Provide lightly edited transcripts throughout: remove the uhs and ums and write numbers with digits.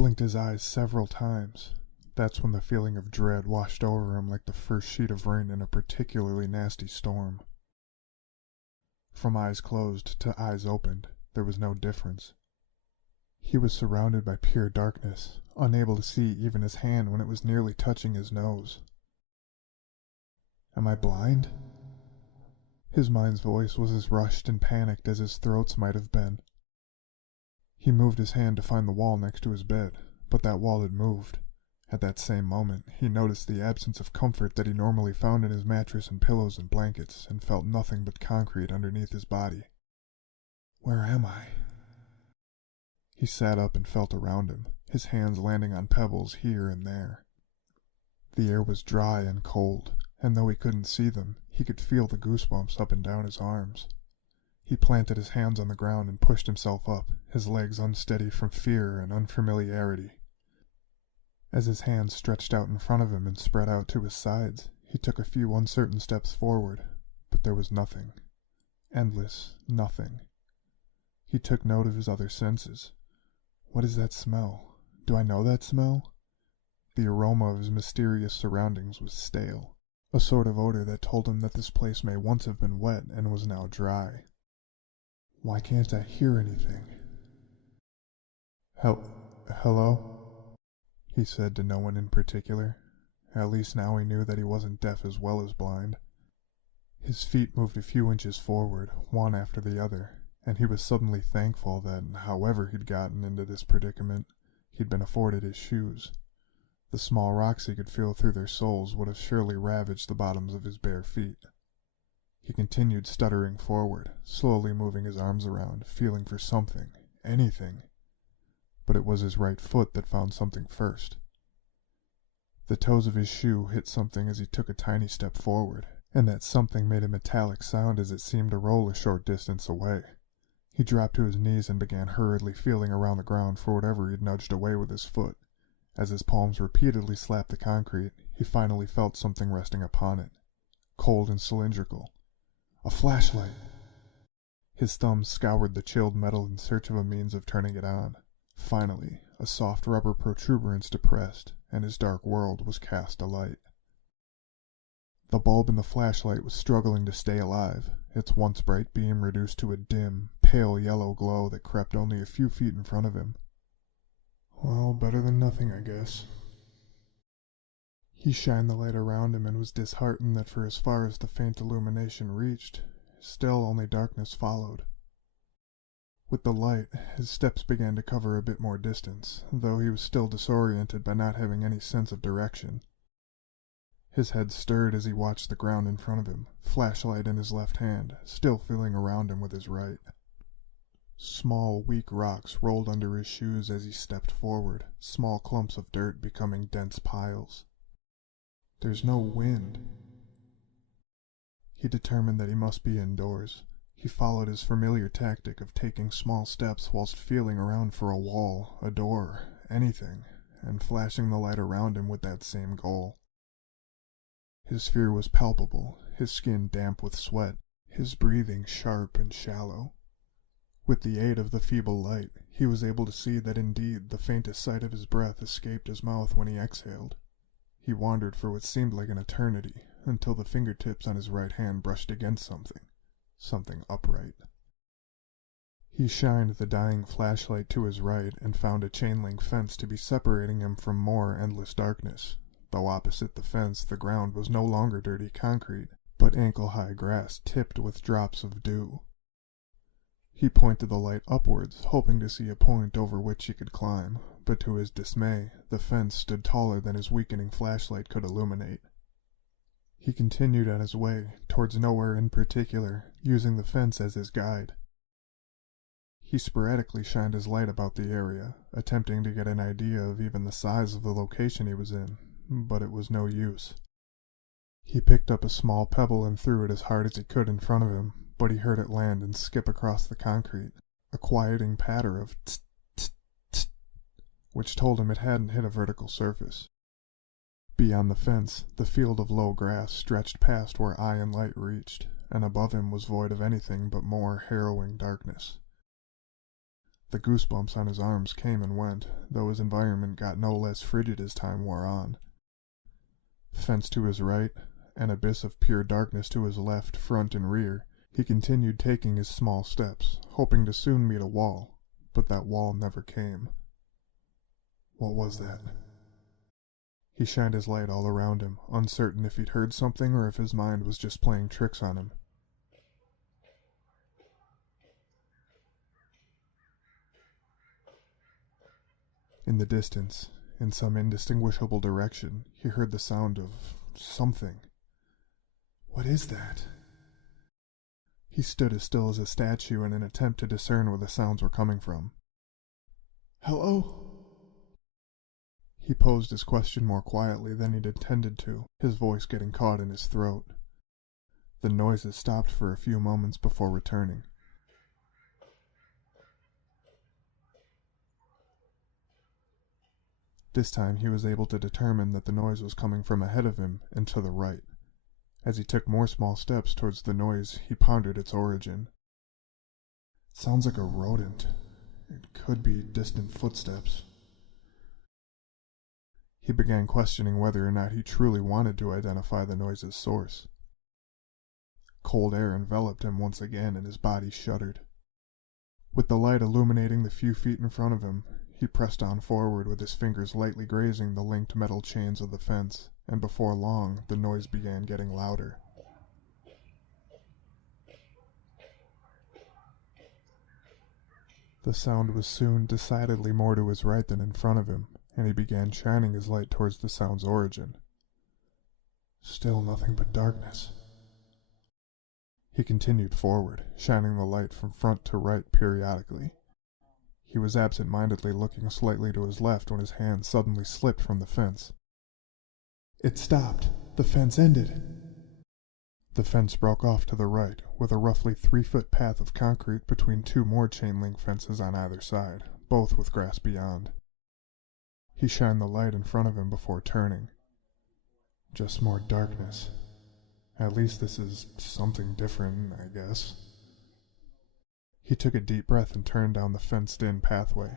blinked his eyes several times. That's when the feeling of dread washed over him like the first sheet of rain in a particularly nasty storm. From eyes closed to eyes opened, there was no difference. He was surrounded by pure darkness, unable to see even his hand when it was nearly touching his nose. Am I blind? His mind's voice was as rushed and panicked as his throat's might have been. He moved his hand to find the wall next to his bed, but that wall had moved. At that same moment, he noticed the absence of comfort that he normally found in his mattress and pillows and blankets, and felt nothing but concrete underneath his body. Where am I? He sat up and felt around him, his hands landing on pebbles here and there. The air was dry and cold, and though he couldn't see them, he could feel the goosebumps up and down his arms. He planted his hands on the ground and pushed himself up, his legs unsteady from fear and unfamiliarity. As his hands stretched out in front of him and spread out to his sides, he took a few uncertain steps forward, but there was nothing. Endless nothing. He took note of his other senses. What is that smell? Do I know that smell? The aroma of his mysterious surroundings was stale, a sort of odor that told him that this place may once have been wet and was now dry. Why can't I hear anything? Hello? He said to no one in particular. At least now he knew that he wasn't deaf as well as blind. His feet moved a few inches forward, one after the other, and he was suddenly thankful that, however he'd gotten into this predicament, he'd been afforded his shoes. The small rocks he could feel through their soles would have surely ravaged the bottoms of his bare feet. He continued stuttering forward, slowly moving his arms around, feeling for something, anything. But it was his right foot that found something first. The toes of his shoe hit something as he took a tiny step forward, and that something made a metallic sound as it seemed to roll a short distance away. He dropped to his knees and began hurriedly feeling around the ground for whatever he'd nudged away with his foot. As his palms repeatedly slapped the concrete, he finally felt something resting upon it, cold and cylindrical. A flashlight! His thumbs scoured the chilled metal in search of a means of turning it on. Finally, a soft rubber protuberance depressed, and his dark world was cast alight. The bulb in the flashlight was struggling to stay alive, its once bright beam reduced to a dim, pale yellow glow that crept only a few feet in front of him. Well, better than nothing, I guess. He shined the light around him and was disheartened that for as far as the faint illumination reached, still only darkness followed. With the light, his steps began to cover a bit more distance, though he was still disoriented by not having any sense of direction. His head stirred as he watched the ground in front of him, flashlight in his left hand, still feeling around him with his right. Small, weak rocks rolled under his shoes as he stepped forward, small clumps of dirt becoming dense piles. There's no wind. He determined that he must be indoors. He followed his familiar tactic of taking small steps whilst feeling around for a wall, a door, anything, and flashing the light around him with that same goal. His fear was palpable, his skin damp with sweat, his breathing sharp and shallow. With the aid of the feeble light, he was able to see that indeed the faintest sight of his breath escaped his mouth when he exhaled. He wandered for what seemed like an eternity, until the fingertips on his right hand brushed against something upright. He shined the dying flashlight to his right and found a chain-link fence to be separating him from more endless darkness, though opposite the fence the ground was no longer dirty concrete, but ankle-high grass tipped with drops of dew. He pointed the light upwards, hoping to see a point over which he could climb, but to his dismay, the fence stood taller than his weakening flashlight could illuminate. He continued on his way, towards nowhere in particular, using the fence as his guide. He sporadically shined his light about the area, attempting to get an idea of even the size of the location he was in, but it was no use. He picked up a small pebble and threw it as hard as he could in front of him, but he heard it land and skip across the concrete, a quieting patter of tsk, tsk, tsk, which told him it hadn't hit a vertical surface. Beyond the fence, the field of low grass stretched past where eye and light reached, and above him was void of anything but more harrowing darkness. The goosebumps on his arms came and went, though his environment got no less frigid as time wore on. Fence to his right, an abyss of pure darkness to his left, front, and rear. He continued taking his small steps, hoping to soon meet a wall, but that wall never came. What was that? He shined his light all around him, uncertain if he'd heard something or if his mind was just playing tricks on him. In the distance, in some indistinguishable direction, he heard the sound of something. What is that? He stood as still as a statue in an attempt to discern where the sounds were coming from. Hello? He posed his question more quietly than he'd intended to, his voice getting caught in his throat. The noises stopped for a few moments before returning. This time he was able to determine that the noise was coming from ahead of him and to the right. As he took more small steps towards the noise, he pondered its origin. It sounds like a rodent. It could be distant footsteps. He began questioning whether or not he truly wanted to identify the noise's source. Cold air enveloped him once again, and his body shuddered. With the light illuminating the few feet in front of him, he pressed on forward with his fingers lightly grazing the linked metal chains of the fence, and before long the noise began getting louder. The sound was soon decidedly more to his right than in front of him, and he began shining his light towards the sound's origin. Still nothing but darkness. He continued forward, shining the light from front to right periodically. He was absent-mindedly looking slightly to his left when his hand suddenly slipped from the fence. It stopped. The fence ended. The fence broke off to the right, with a roughly 3-foot path of concrete between 2 more chain-link fences on either side, both with grass beyond. He shined the light in front of him before turning. Just more darkness. At least this is something different, I guess. He took a deep breath and turned down the fenced-in pathway.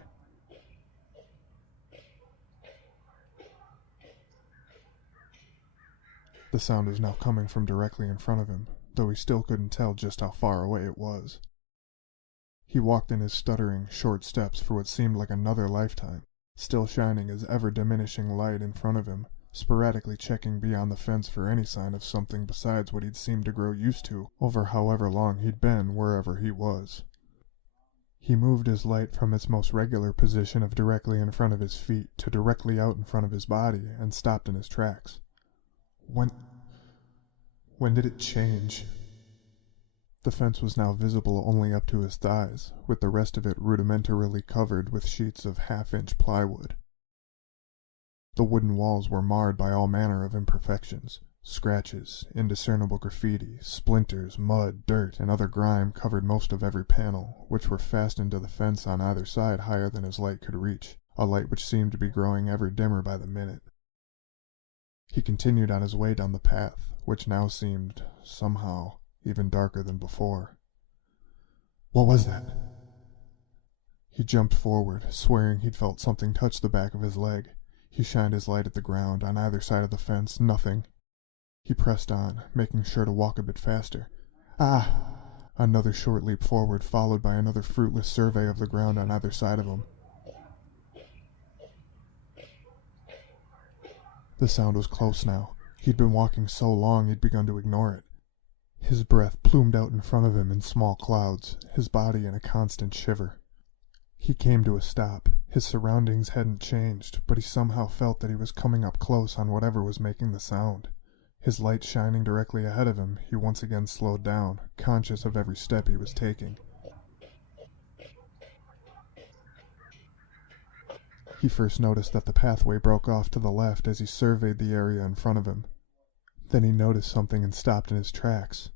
The sound was now coming from directly in front of him, though he still couldn't tell just how far away it was. He walked in his stuttering, short steps for what seemed like another lifetime, still shining his ever-diminishing light in front of him, sporadically checking beyond the fence for any sign of something besides what he'd seemed to grow used to over however long he'd been wherever he was. He moved his light from its most regular position of directly in front of his feet to directly out in front of his body and stopped in his tracks. When did it change? The fence was now visible only up to his thighs, with the rest of it rudimentarily covered with sheets of half-inch plywood. The wooden walls were marred by all manner of imperfections. Scratches, indiscernible graffiti, splinters, mud, dirt, and other grime covered most of every panel, which were fastened to the fence on either side higher than his light could reach, a light which seemed to be growing ever dimmer by the minute. He continued on his way down the path, which now seemed, somehow, even darker than before. What was that? He jumped forward, swearing he'd felt something touch the back of his leg. He shined his light at the ground on either side of the fence. Nothing. He pressed on, making sure to walk a bit faster. Ah! Another short leap forward, followed by another fruitless survey of the ground on either side of him. The sound was close now. He'd been walking so long he'd begun to ignore it. His breath plumed out in front of him in small clouds, his body in a constant shiver. He came to a stop. His surroundings hadn't changed, but he somehow felt that he was coming up close on whatever was making the sound. His light shining directly ahead of him, he once again slowed down, conscious of every step he was taking. He first noticed that the pathway broke off to the left as he surveyed the area in front of him. Then he noticed something and stopped in his tracks.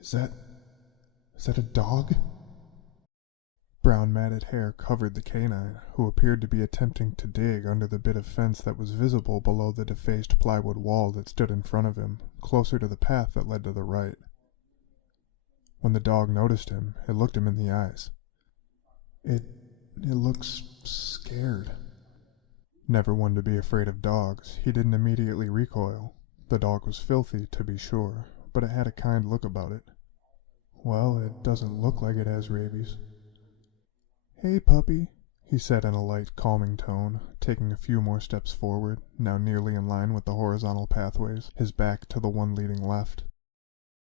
Is that a dog? Brown matted hair covered the canine, who appeared to be attempting to dig under the bit of fence that was visible below the defaced plywood wall that stood in front of him, closer to the path that led to the right. When the dog noticed him, it looked him in the eyes. It looks scared. Never one to be afraid of dogs, he didn't immediately recoil. The dog was filthy, to be sure, but it had a kind look about it. Well, it doesn't look like it has rabies. Hey, puppy, he said in a light, calming tone, taking a few more steps forward, now nearly in line with the horizontal pathways, his back to the one leading left.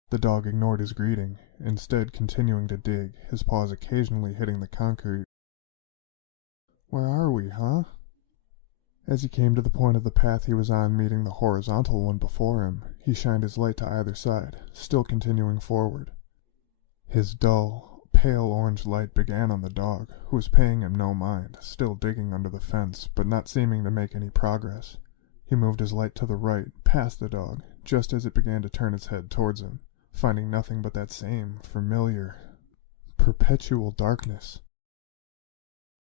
The dog ignored his greeting, instead continuing to dig, his paws occasionally hitting the concrete. Where are we, huh? As he came to the point of the path he was on meeting the horizontal one before him, he shined his light to either side, still continuing forward. His dull, pale orange light began on the dog, who was paying him no mind, still digging under the fence, but not seeming to make any progress. He moved his light to the right, past the dog, just as it began to turn its head towards him, finding nothing but that same familiar, perpetual darkness.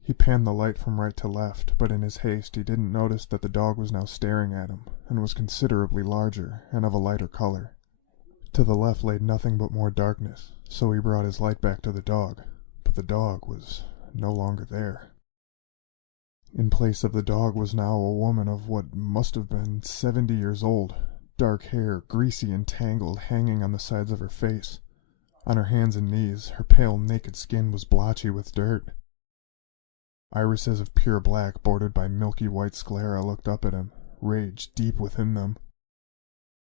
He panned the light from right to left, but in his haste he didn't notice that the dog was now staring at him, and was considerably larger, and of a lighter color. To the left lay nothing but more darkness, so he brought his light back to the dog, but the dog was no longer there. In place of the dog was now a woman of what must have been 70 years old, dark hair, greasy and tangled, hanging on the sides of her face. On her hands and knees, her pale, naked skin was blotchy with dirt. Irises of pure black, bordered by milky white sclera, looked up at him, rage deep within them.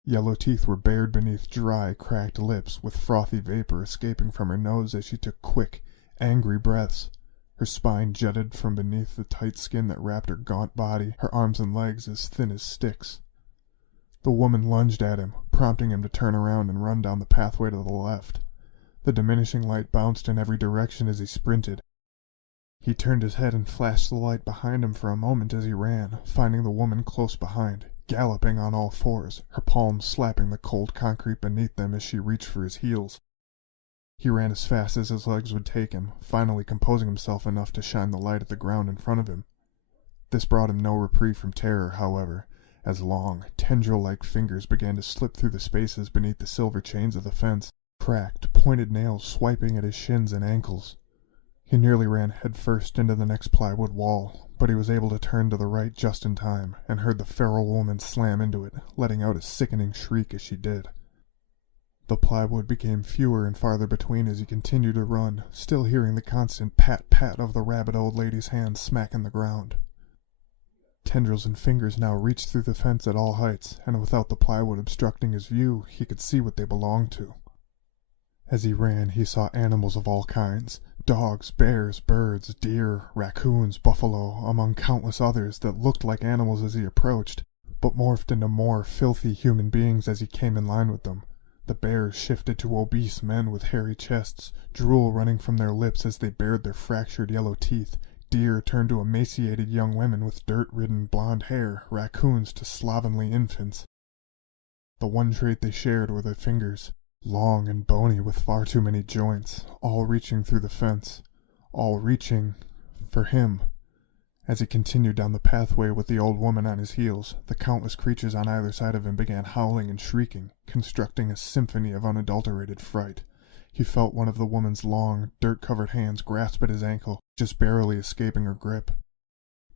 Yellow teeth were bared beneath dry, cracked lips, with frothy vapor escaping from her nose as she took quick, angry breaths. Her spine jutted from beneath the tight skin that wrapped her gaunt body, her arms and legs as thin as sticks. The woman lunged at him, prompting him to turn around and run down the pathway to the left. The diminishing light bounced in every direction as he sprinted. He turned his head and flashed the light behind him for a moment as he ran, finding the woman close behind, galloping on all fours, her palms slapping the cold concrete beneath them as she reached for his heels. He ran as fast as his legs would take him, finally composing himself enough to shine the light at the ground in front of him. This brought him no reprieve from terror, however, as long, tendril-like fingers began to slip through the spaces beneath the silver chains of the fence, cracked, pointed nails swiping at his shins and ankles. He nearly ran headfirst into the next plywood wall, but he was able to turn to the right just in time, and heard the feral woman slam into it, letting out a sickening shriek as she did. The plywood became fewer and farther between as he continued to run, still hearing the constant pat-pat of the rabid old lady's hands smacking the ground. Tendrils and fingers now reached through the fence at all heights, and without the plywood obstructing his view, he could see what they belonged to. As he ran, he saw animals of all kinds, dogs, bears, birds, deer, raccoons, buffalo, among countless others that looked like animals as he approached, but morphed into more filthy human beings as he came in line with them. The bears shifted to obese men with hairy chests, drool running from their lips as they bared their fractured yellow teeth. Deer turned to emaciated young women with dirt-ridden blonde hair, raccoons to slovenly infants. The one trait they shared were their fingers, long and bony with far too many joints, all reaching through the fence, all reaching for him. As he continued down the pathway with the old woman on his heels, the countless creatures on either side of him began howling and shrieking, constructing a symphony of unadulterated fright. He felt one of the woman's long, dirt-covered hands grasp at his ankle, just barely escaping her grip.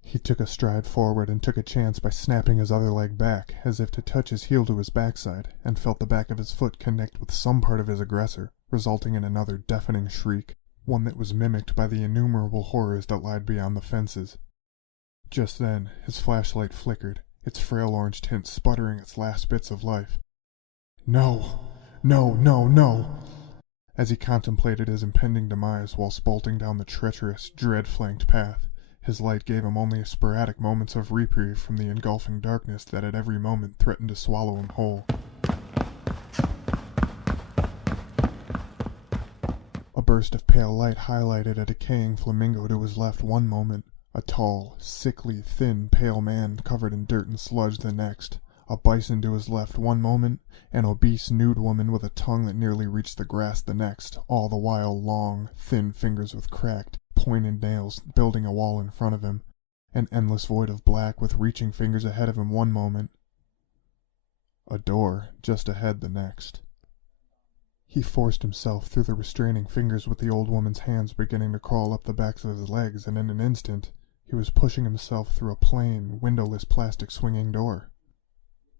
He took a stride forward and took a chance by snapping his other leg back, as if to touch his heel to his backside, and felt the back of his foot connect with some part of his aggressor, resulting in another deafening shriek, one that was mimicked by the innumerable horrors that lied beyond the fences. Just then, his flashlight flickered, its frail orange tint sputtering its last bits of life. No! No, no, no! As he contemplated his impending demise whilst bolting down the treacherous, dread-flanked path, his light gave him only sporadic moments of reprieve from the engulfing darkness that at every moment threatened to swallow him whole. A burst of pale light highlighted a decaying flamingo to his left one moment, a tall, sickly, thin, pale man covered in dirt and sludge the next, a bison to his left one moment, an obese nude woman with a tongue that nearly reached the grass the next, all the while long, thin fingers with cracked, pointed nails building a wall in front of him, an endless void of black with reaching fingers ahead of him one moment, a door just ahead the next. He forced himself through the restraining fingers with the old woman's hands beginning to crawl up the backs of his legs, and in an instant, he was pushing himself through a plain, windowless plastic swinging door.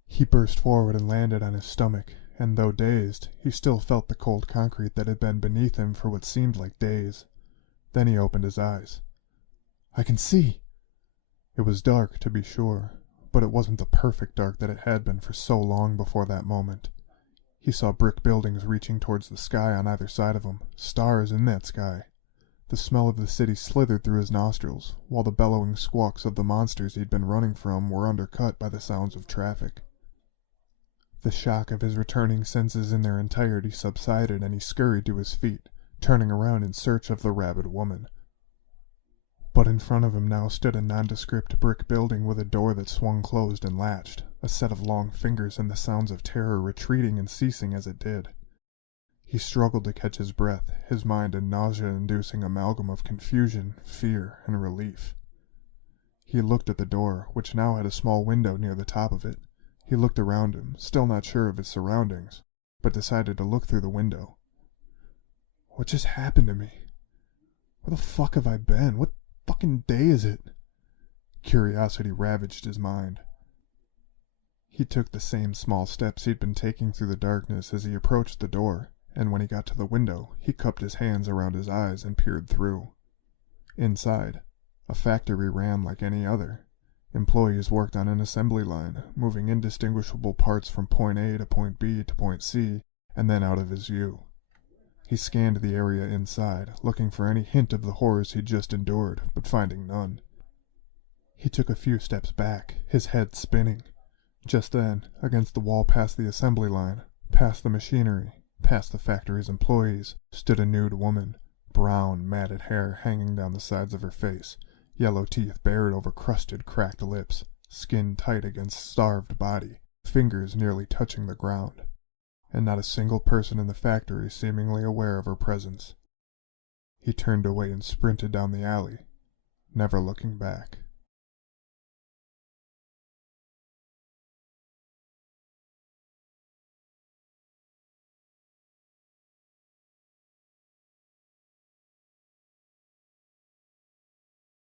He burst forward and landed on his stomach, and though dazed, he still felt the cold concrete that had been beneath him for what seemed like days. Then he opened his eyes. "I can see!" It was dark, to be sure, but it wasn't the perfect dark that it had been for so long before that moment. He saw brick buildings reaching towards the sky on either side of him, stars in that sky. The smell of the city slithered through his nostrils, while the bellowing squawks of the monsters he'd been running from were undercut by the sounds of traffic. The shock of his returning senses in their entirety subsided, and he scurried to his feet, turning around in search of the rabid woman. But in front of him now stood a nondescript brick building with a door that swung closed and latched, a set of long fingers and the sounds of terror retreating and ceasing as it did. He struggled to catch his breath, his mind a nausea-inducing amalgam of confusion, fear, and relief. He looked at the door, which now had a small window near the top of it. He looked around him, still not sure of his surroundings, but decided to look through the window. What just happened to me? Where the fuck have I been? What fucking day is it? Curiosity ravaged his mind. He took the same small steps he'd been taking through the darkness as he approached the door, and when he got to the window, he cupped his hands around his eyes and peered through. Inside, a factory ran like any other. Employees worked on an assembly line, moving indistinguishable parts from point A to point B to point C, and then out of his view. He scanned the area inside, looking for any hint of the horrors he'd just endured, but finding none. He took a few steps back, his head spinning. Just then, against the wall past the assembly line, past the machinery, past the factory's employees, stood a nude woman, brown, matted hair hanging down the sides of her face, yellow teeth bared over crusted, cracked lips, skin tight against starved body, fingers nearly touching the ground, and not a single person in the factory seemingly aware of her presence. He turned away and sprinted down the alley, never looking back.